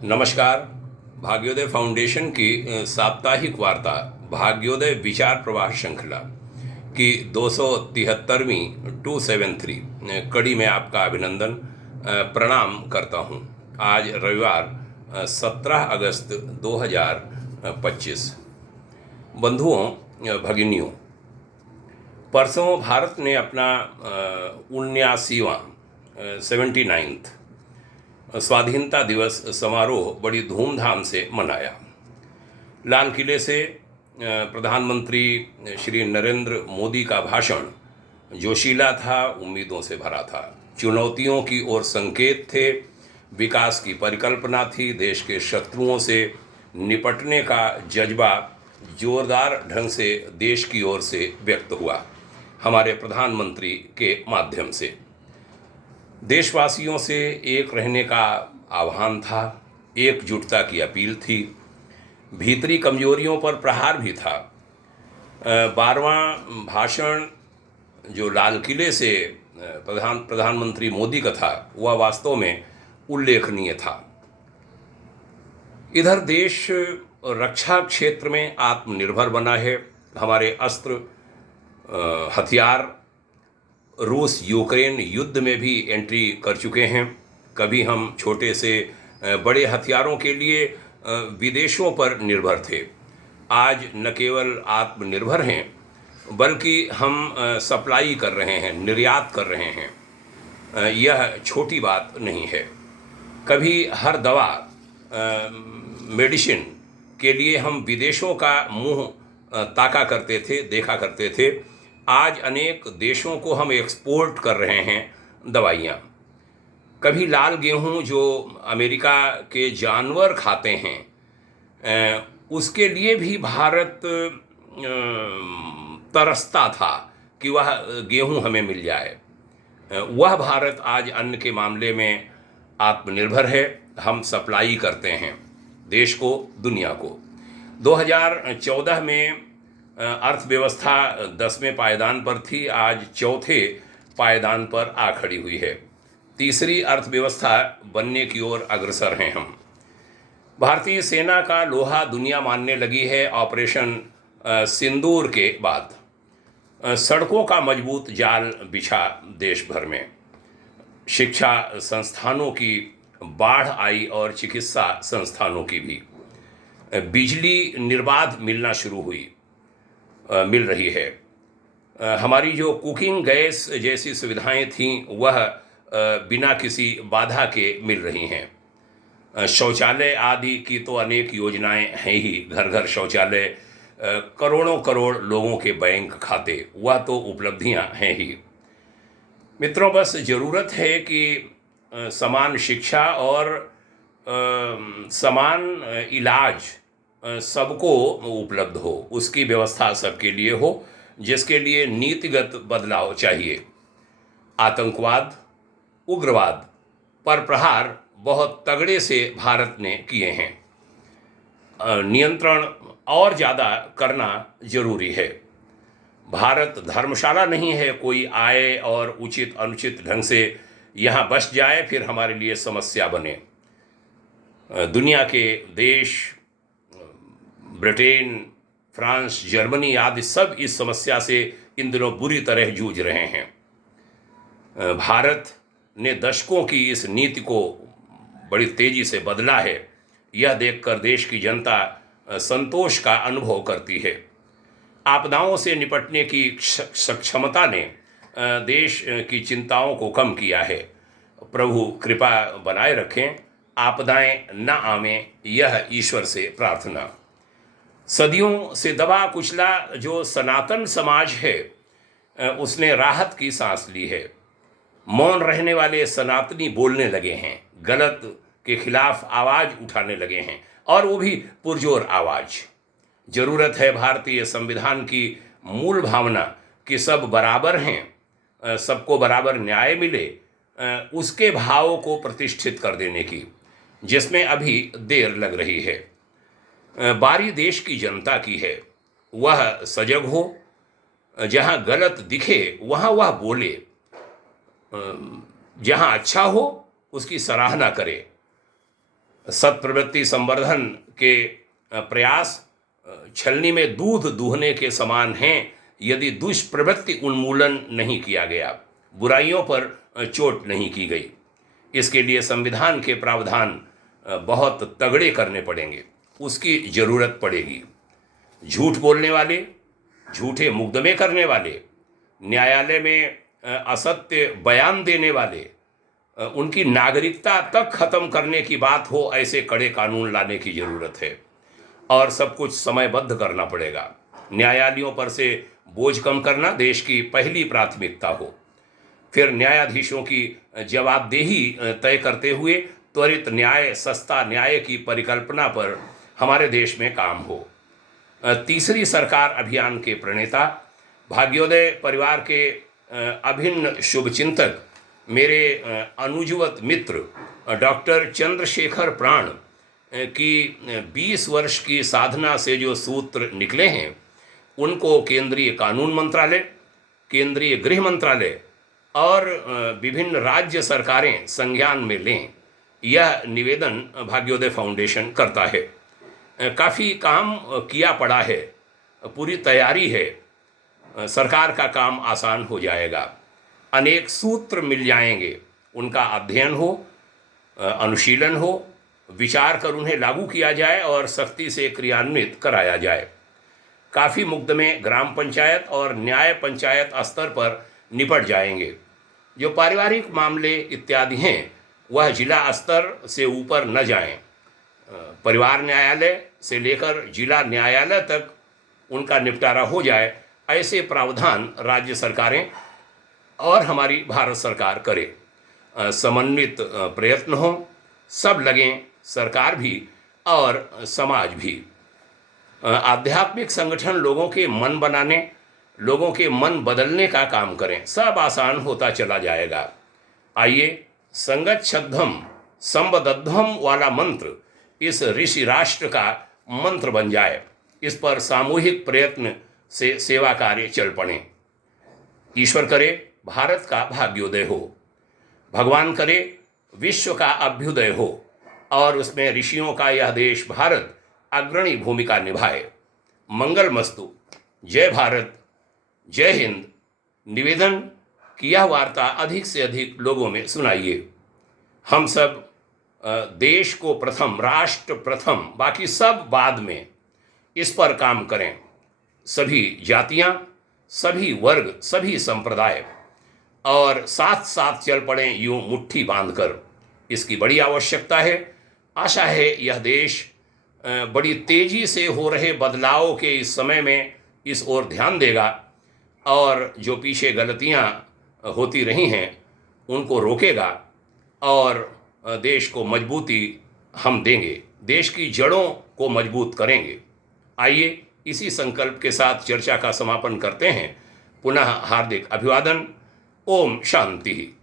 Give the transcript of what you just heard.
नमस्कार। भाग्योदय फाउंडेशन की साप्ताहिक वार्ता भाग्योदय विचार प्रवाह श्रृंखला की 273वीं 273 कड़ी में आपका अभिनंदन प्रणाम करता हूं। आज रविवार 17 अगस्त 2025। बंधुओं, भगिनियों, परसों भारत ने अपना 79वां 79th स्वाधीनता दिवस समारोह बड़ी धूमधाम से मनाया। लाल किले से प्रधानमंत्री श्री नरेंद्र मोदी का भाषण जोशीला था, उम्मीदों से भरा था। चुनौतियों की ओर संकेत थे, विकास की परिकल्पना थी, देश के शत्रुओं से निपटने का जज्बा जोरदार ढंग से देश की ओर से व्यक्त हुआ हमारे प्रधानमंत्री के माध्यम से। देशवासियों से एक रहने का आह्वान था, एकजुटता की अपील थी, भीतरी कमजोरियों पर प्रहार भी था। 12वां भाषण जो लाल किले से प्रधानमंत्री मोदी का था, वह वास्तव में उल्लेखनीय था। इधर देश रक्षा क्षेत्र में आत्मनिर्भर बना है। हमारे अस्त्र हथियार रूस यूक्रेन युद्ध में भी एंट्री कर चुके हैं। कभी हम छोटे से बड़े हथियारों के लिए विदेशों पर निर्भर थे, आज न केवल आत्मनिर्भर हैं बल्कि हम सप्लाई कर रहे हैं, निर्यात कर रहे हैं। यह छोटी बात नहीं है। कभी हर दवा मेडिसिन के लिए हम विदेशों का मुंह ताका करते थे, देखा करते थे। आज अनेक देशों को हम एक्सपोर्ट कर रहे हैं दवाइयाँ। कभी लाल गेहूँ जो अमेरिका के जानवर खाते हैं, उसके लिए भी भारत तरसता था कि वह गेहूँ हमें मिल जाए। वह भारत आज अन्न के मामले में आत्मनिर्भर है। हम सप्लाई करते हैं देश को, दुनिया को। 2014 में अर्थव्यवस्था 10वें पायदान पर थी, आज 4थे पायदान पर आ खड़ी हुई है। तीसरी अर्थव्यवस्था बनने की ओर अग्रसर हैं हम। भारतीय सेना का लोहा दुनिया मानने लगी है ऑपरेशन सिंदूर के बाद। सड़कों का मजबूत जाल बिछा देश भर में। शिक्षा संस्थानों की बाढ़ आई और चिकित्सा संस्थानों की भी। बिजली निर्बाध मिलना शुरू हुई, मिल रही है। हमारी जो कुकिंग गैस जैसी सुविधाएं थीं, वह बिना किसी बाधा के मिल रही हैं। शौचालय आदि की तो अनेक योजनाएं हैं ही, घर घर शौचालय, करोड़ों करोड़ लोगों के बैंक खाते, वह तो उपलब्धियां हैं ही। मित्रों, बस ज़रूरत है कि समान शिक्षा और समान इलाज सबको उपलब्ध हो, उसकी व्यवस्था सबके लिए हो, जिसके लिए नीतिगत बदलाव चाहिए। आतंकवाद, उग्रवाद पर प्रहार बहुत तगड़े से भारत ने किए हैं। नियंत्रण और ज़्यादा करना जरूरी है। भारत धर्मशाला नहीं है, कोई आए और उचित अनुचित ढंग से यहाँ बस जाए फिर हमारे लिए समस्या बने। दुनिया के देश ब्रिटेन, फ्रांस, जर्मनी आदि सब इस समस्या से इन दिनों बुरी तरह जूझ रहे हैं। भारत ने दशकों की इस नीति को बड़ी तेजी से बदला है। यह देखकर देश की जनता संतोष का अनुभव करती है। आपदाओं से निपटने की सक्षमता ने देश की चिंताओं को कम किया है। प्रभु कृपा बनाए रखें, आपदाएं न आवें, यह ईश्वर से प्रार्थना। सदियों से दबा कुचला जो सनातन समाज है, उसने राहत की सांस ली है। मौन रहने वाले सनातनी बोलने लगे हैं, गलत के खिलाफ आवाज उठाने लगे हैं, और वो भी पुरजोर आवाज। जरूरत है भारतीय संविधान की मूल भावना कि सब बराबर हैं, सबको बराबर न्याय मिले, उसके भाव को प्रतिष्ठित कर देने की, जिसमें अभी देर लग रही है। बारी देश की जनता की है, वह सजग हो, जहां गलत दिखे वहां वह बोले, जहां अच्छा हो उसकी सराहना करे। सत्प्रवृत्ति संवर्धन के प्रयास छलनी में दूध दूहने के समान हैं यदि दुष्प्रवृत्ति उन्मूलन नहीं किया गया, बुराइयों पर चोट नहीं की गई। इसके लिए संविधान के प्रावधान बहुत तगड़े करने पड़ेंगे, उसकी ज़रूरत पड़ेगी। झूठ बोलने वाले, झूठे मुकदमे करने वाले, न्यायालय में असत्य बयान देने वाले, उनकी नागरिकता तक खत्म करने की बात हो, ऐसे कड़े कानून लाने की ज़रूरत है। और सब कुछ समयबद्ध करना पड़ेगा। न्यायालयों पर से बोझ कम करना देश की पहली प्राथमिकता हो। फिर न्यायाधीशों की जवाबदेही तय करते हुए त्वरित न्याय, सस्ता न्याय की परिकल्पना पर हमारे देश में काम हो। तीसरी सरकार अभियान के प्रणेता, भाग्योदय परिवार के अभिन्न शुभचिंतक, मेरे अनुजवत मित्र डॉक्टर चंद्रशेखर प्राण की 20 वर्ष की साधना से जो सूत्र निकले हैं, उनको केंद्रीय कानून मंत्रालय, केंद्रीय गृह मंत्रालय और विभिन्न राज्य सरकारें संज्ञान में लें, यह निवेदन भाग्योदय फाउंडेशन करता है। काफ़ी काम किया पड़ा है, पूरी तैयारी है, सरकार का काम आसान हो जाएगा। अनेक सूत्र मिल जाएंगे, उनका अध्ययन हो, अनुशीलन हो, विचार कर उन्हें लागू किया जाए और सख्ती से क्रियान्वित कराया जाए। काफ़ी मुकदमे ग्राम पंचायत और न्याय पंचायत स्तर पर निपट जाएंगे। जो पारिवारिक मामले इत्यादि हैं, वह जिला स्तर से ऊपर न जाएं। परिवार न्यायालय से लेकर जिला न्यायालय तक उनका निपटारा हो जाए, ऐसे प्रावधान राज्य सरकारें और हमारी भारत सरकार करे। समन्वित प्रयत्न हो, सब लगें, सरकार भी और समाज भी। आध्यात्मिक संगठन लोगों के मन बनाने, लोगों के मन बदलने का काम करें, सब आसान होता चला जाएगा। आइए, संगच्छध्वम संबद्धम वाला मंत्र इस ऋषि राष्ट्र का मंत्र बन जाए। इस पर सामूहिक प्रयत्न से सेवा कार्य चल पड़े। ईश्वर करे भारत का भाग्योदय हो, भगवान करे विश्व का अभ्युदय हो और उसमें ऋषियों का यह देश भारत अग्रणी भूमिका निभाए। मंगलमस्तु। जय भारत, जय हिंद। निवेदन कि यह वार्ता अधिक से अधिक लोगों में सुनाइए। हम सब देश को प्रथम, राष्ट्र प्रथम, बाकी सब बाद में, इस पर काम करें। सभी जातियां, सभी वर्ग, सभी संप्रदाय, और साथ साथ चल पड़ें यूं मुट्ठी बांधकर। इसकी बड़ी आवश्यकता है। आशा है यह देश बड़ी तेजी से हो रहे बदलाव के इस समय में इस ओर ध्यान देगा और जो पीछे गलतियां होती रही हैं उनको रोकेगा और देश को मजबूती हम देंगे, देश की जड़ों को मजबूत करेंगे। आइए इसी संकल्प के साथ चर्चा का समापन करते हैं। पुनः हार्दिक अभिवादन। ओम शांति।